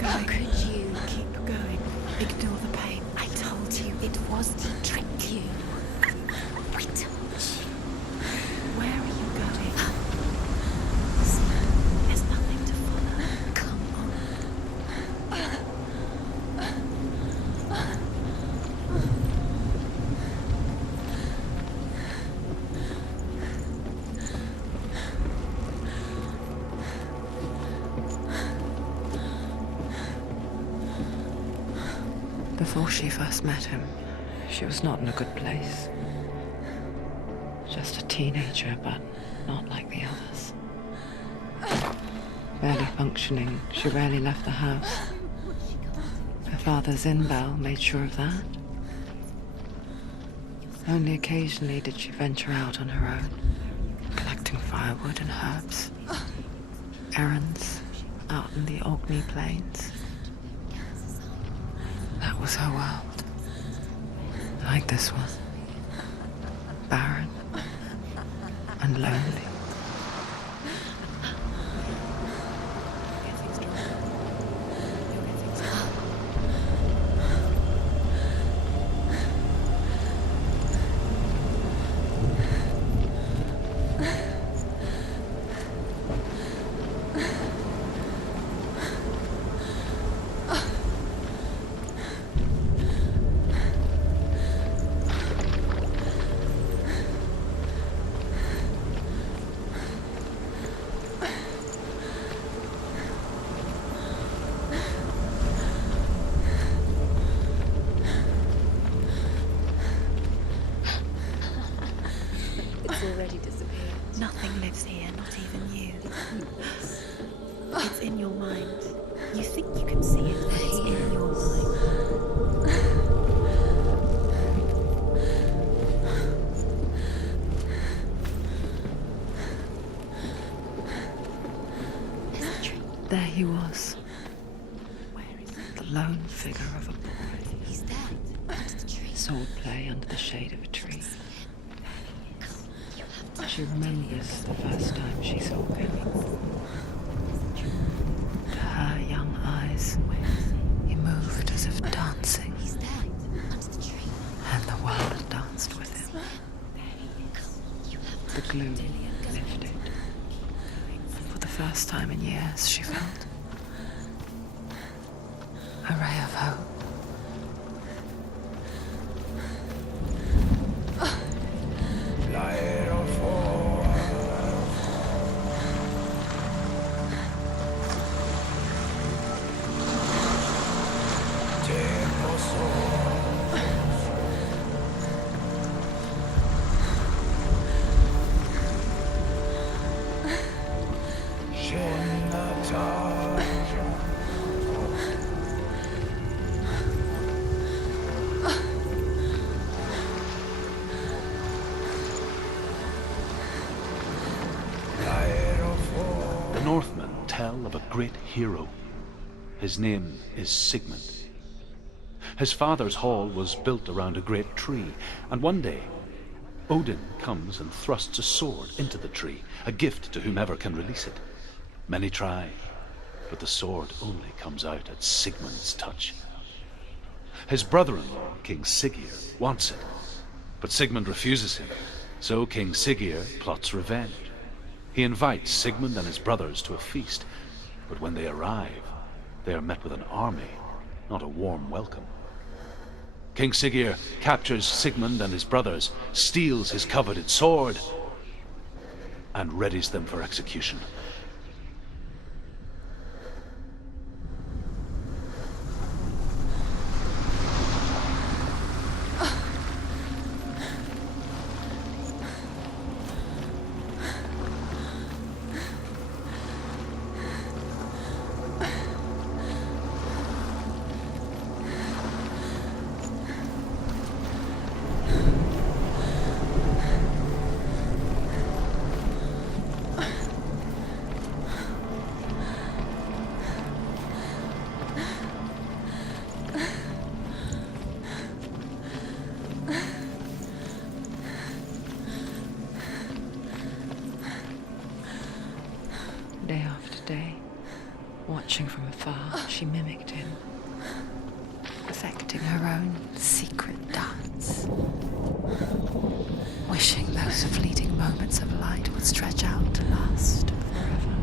How could you keep going? Ignore the pain. I told you it was to trick you. I told you. Where are you going? There's nothing to follow. Come on. Before she first met him, she was not in a good place. Just a teenager, but not like the others. Barely functioning, she rarely left the house. Her father's in-bell made sure of that. Only occasionally did she venture out on her own, collecting firewood and herbs. Errands out in the Orkney Plains. That was her world. Like this one. Barren and lonely. Already disappeared. Nothing lives here, not even you. It's in your mind. You think you can see it, but it's in your mind. There he was. The lone figure of a boy. He's there. Under the tree. Swordplay under the shade of a tree. She remembers the first time she saw him. To her young eyes, he moved as if dancing. He's there. Under the tree. And the world danced with him. The gloom lifted. And for the first time in years, she felt a ray of hope. The Northmen tell of a great hero. His name is Sigmund. His father's hall was built around a great tree, and one day Odin comes and thrusts a sword into the tree, a gift to whomever can release it. Many try, but the sword only comes out at Sigmund's touch. His brother-in-law, King Siggeir, wants it, but Sigmund refuses him, so King Siggeir plots revenge. He invites Sigmund and his brothers to a feast, but when they arrive, they are met with an army, not a warm welcome. King Siggeir captures Sigmund and his brothers, steals his coveted sword, and readies them for execution. Watching from afar, she mimicked him, perfecting her own secret dance, wishing those fleeting moments of light would stretch out to last forever.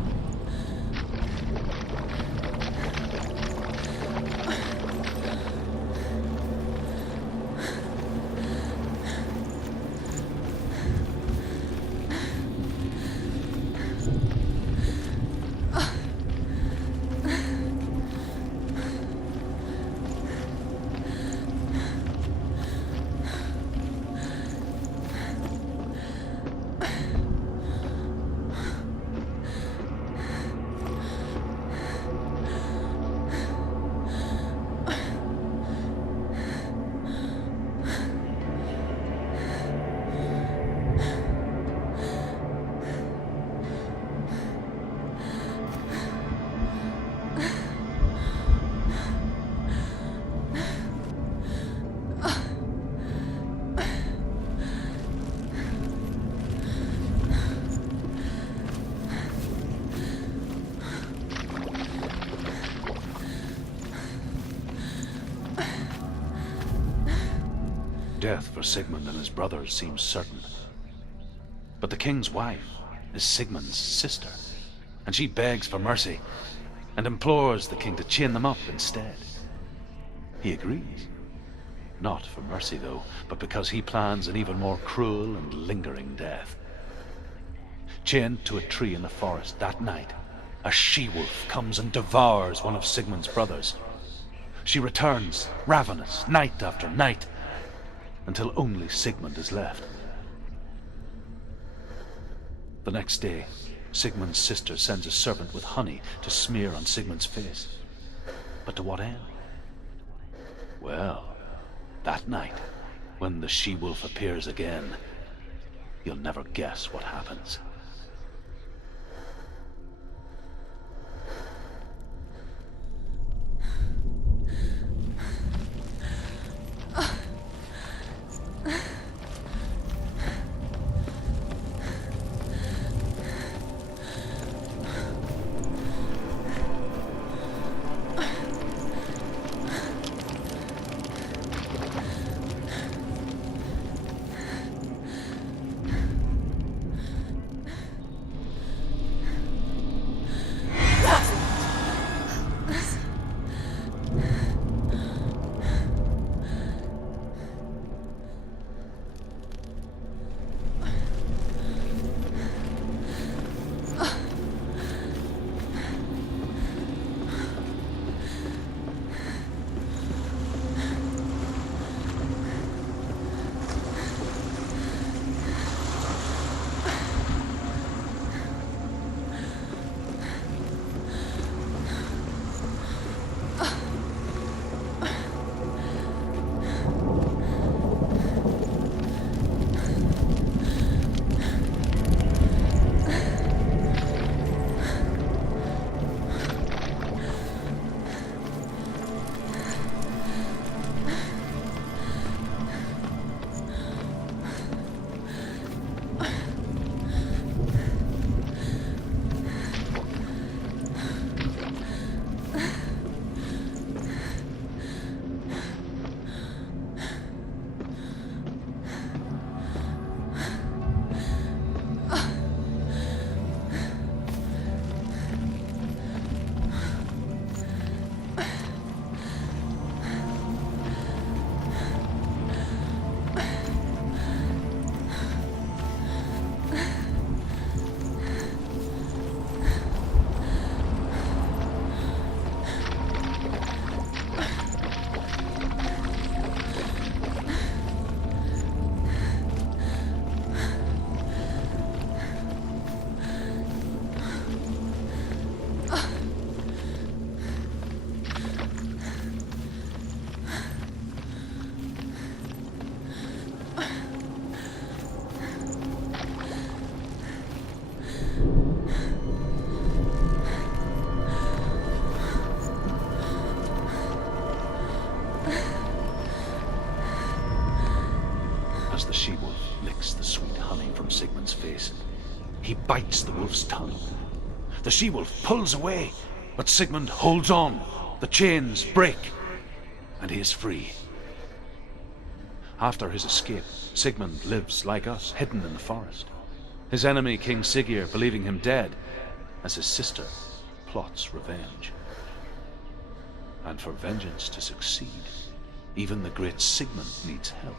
Death for Sigmund and his brothers seems certain. But the king's wife is Sigmund's sister, and she begs for mercy and implores the king to chain them up instead. He agrees. Not for mercy, though, but because he plans an even more cruel and lingering death. Chained to a tree in the forest that night, a she-wolf comes and devours one of Sigmund's brothers. She returns, ravenous, night after night, until only Sigmund is left. The next day, Sigmund's sister sends a servant with honey to smear on Sigmund's face. But to what end? Well, that night, when the she-wolf appears again, you'll never guess what happens. As the she-wolf licks the sweet honey from Sigmund's face, he bites the wolf's tongue. The she-wolf pulls away, But Sigmund holds on. The chains break, and he is free. After his escape, Sigmund lives like us, hidden in the forest. His enemy, King Siggeir, believing him dead, as his sister plots revenge. And for vengeance to succeed, even the great Sigmund needs help.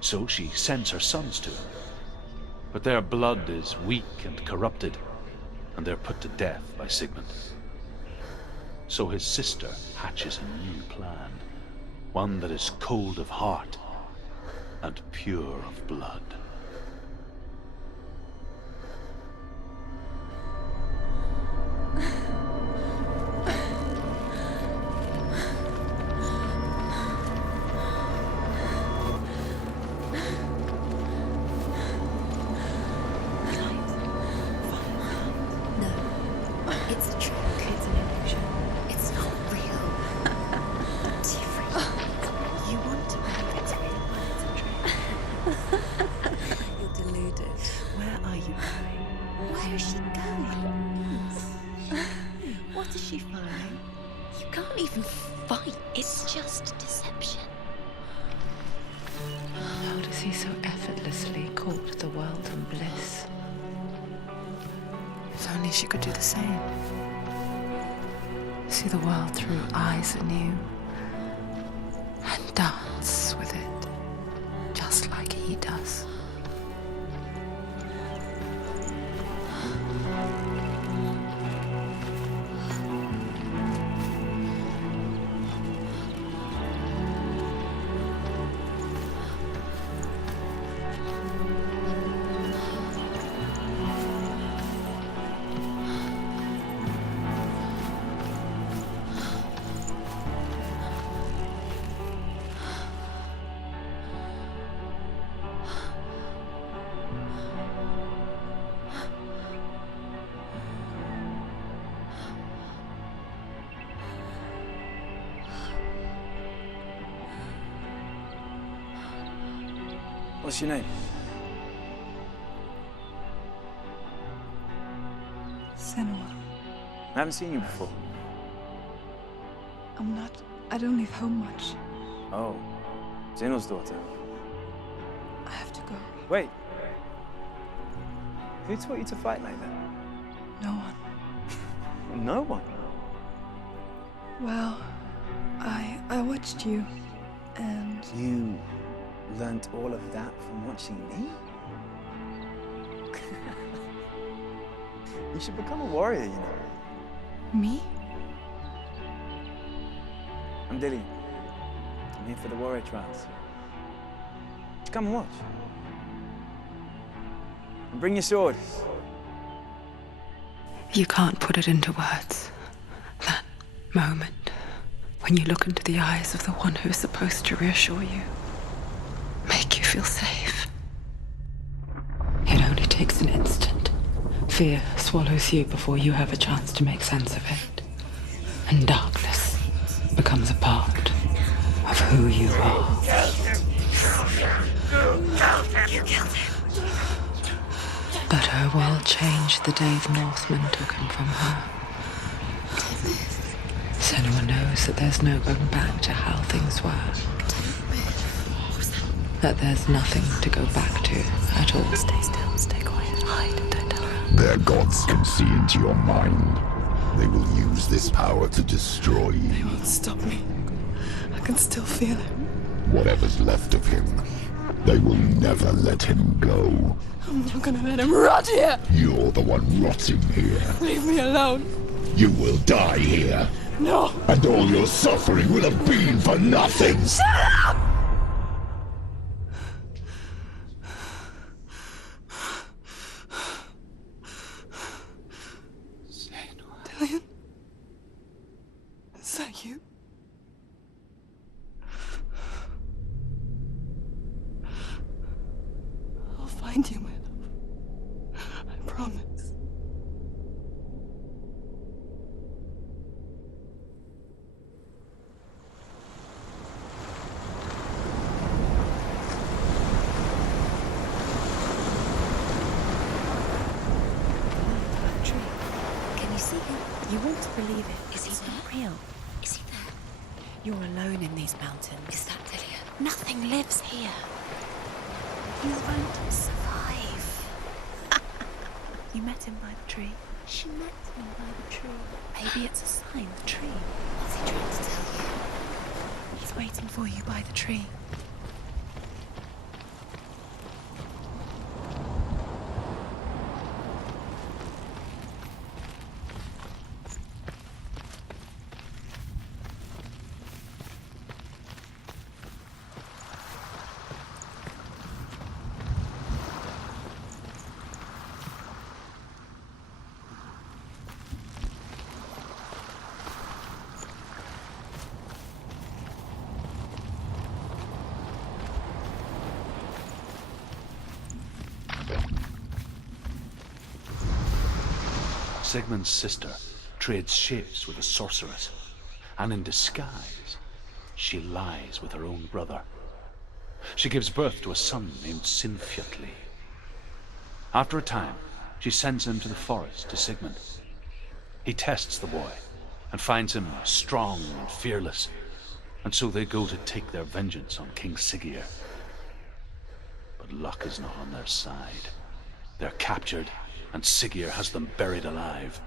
So she sends her sons to him. But their blood is weak and corrupted, and they're put to death by Sigmund. So his sister hatches a new plan, one that is cold of heart and pure of blood. She could do the same. See the world through eyes anew and dance with it, just like he does. What's your name? Senua. I haven't seen you before. I don't leave home much. Oh, Zeno's daughter. I have to go. Wait. Who taught you to fight like that? No one. No one? Well, I watched you, and... You learnt all of that from watching me? You should become a warrior, you know. Me? I'm Dillian. I'm here for the warrior trials. Just come and watch. And bring your sword. You can't put it into words. That moment when you look into the eyes of the one who is supposed to reassure you, make you feel safe. It only takes an instant. Fear swallows you before you have a chance to make sense of it. And darkness becomes a part of who you are. You killed him. But her world changed the day the Northmen took him from her. Senua knows that there's no going back to how things were. That there's nothing to go back to at all. Stay still, stay quiet, hide, don't tell her. Their gods can see into your mind. They will use this power to destroy you. They won't stop me. I can still feel him. Whatever's left of him, they will never let him go. I'm not gonna let him rot here! You're the one rotting here. Leave me alone! You will die here. No! And all your suffering will have been for nothing. Shut up! Dillian? Is that you? I'll find you, my love. I promise. Can you see him? You want believe it. Is he not there? real. Is he there? You're alone in these mountains. Is that Delia? Nothing lives here. You won't survive. You met him by the tree. She met me by the tree. Maybe it's a sign, the tree. What's he trying to tell you? He's waiting for you by the tree. Sigmund's sister trades shapes with a sorceress, and in disguise, she lies with her own brother. She gives birth to a son named Sinfjotli. After a time, she sends him to the forest to Sigmund. He tests the boy and finds him strong and fearless, and so they go to take their vengeance on King Siggeir. But luck is not on their side. They're captured, and Siggeir has them buried alive.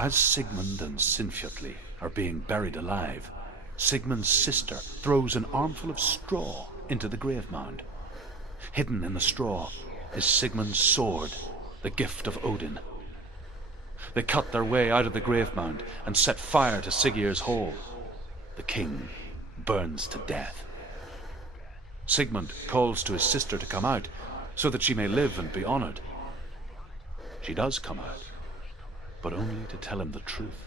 As Sigmund and Sinfjotli are being buried alive, Sigmund's sister throws an armful of straw into the grave mound. Hidden in the straw is Sigmund's sword, the gift of Odin. They cut their way out of the grave mound and set fire to Siggeir's hall. The king burns to death. Sigmund calls to his sister to come out so that she may live and be honored. She does come out, but only to tell him the truth.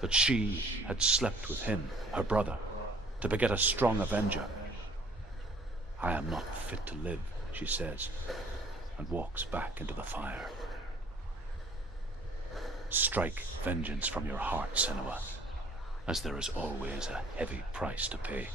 That she had slept with him, her brother, to beget a strong avenger. I am not fit to live, she says, and walks back into the fire. Strike vengeance from your heart, Senua, as there is always a heavy price to pay.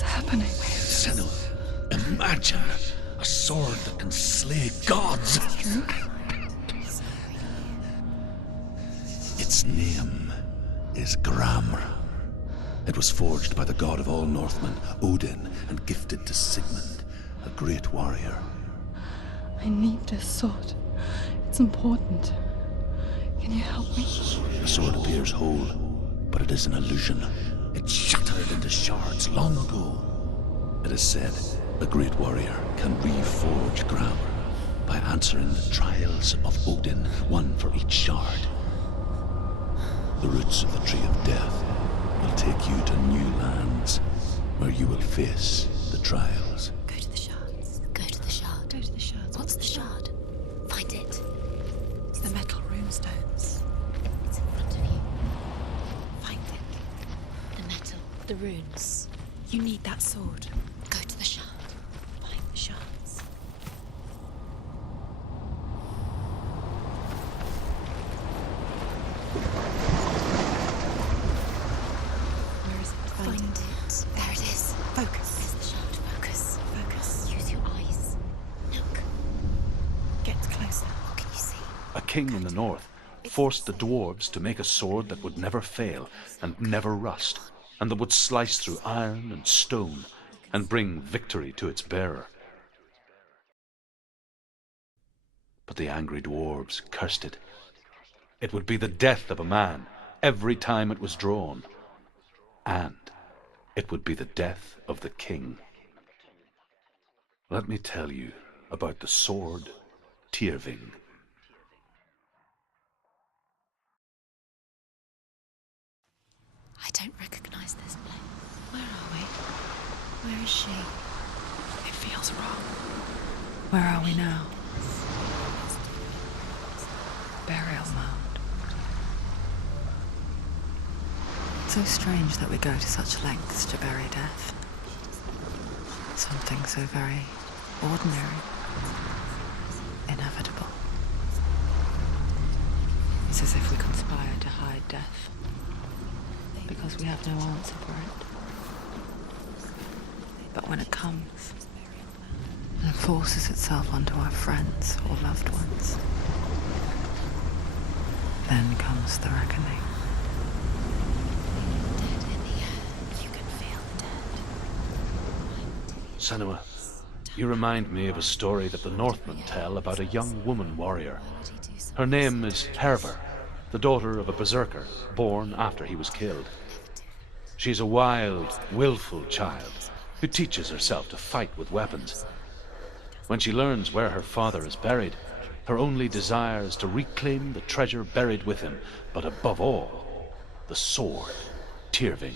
is happening? Senua, imagine a sword that can slay gods. Its name is Gramr. It was forged by the god of all Northmen, Odin, and gifted to Sigmund, a great warrior. I need this sword. It's important. Can you help me? The sword appears whole, but it is an illusion. It shattered into shards long ago. It is said a great warrior can reforge Gramr by answering the trials of Odin, one for each shard. The roots of the Tree of Death will take you to new lands where you will face the trials. Go to the shards. Go to the shard. Go to the shards. What's the shard? Find it. It's the metal runestones. It's in front of you. Find it. The metal. The runes. You need that sword. Go to the shard. Find the shards. Where is it? Find it. There it is. Focus. There's the shard. Focus. Focus. Use your eyes. Look. Get closer. What can you see? A king in the north forced the dwarves to make a sword that would never fail and never rust, and that would slice through iron and stone and bring victory to its bearer. But the angry dwarves cursed it. It would be the death of a man every time it was drawn, and it would be the death of the king. Let me tell you about the sword Tyrving. I don't recognize this place. Where are we? Where is she? It feels wrong. Where are we now? Burial mound. It's so strange that we go to such lengths to bury death. Something so very ordinary, inevitable. It's as if we conspire to hide death, because we have no answer for it. But when it comes and forces itself onto our friends or loved ones, then comes the reckoning. Dead in the air. You can feel the dead. Senua, you remind me of a story that the Northmen tell about a young woman warrior. Her name is Hervor, the daughter of a berserker born after he was killed. She's a wild, willful child who teaches herself to fight with weapons. When she learns where her father is buried, her only desire is to reclaim the treasure buried with him, but above all, the sword Tyrving.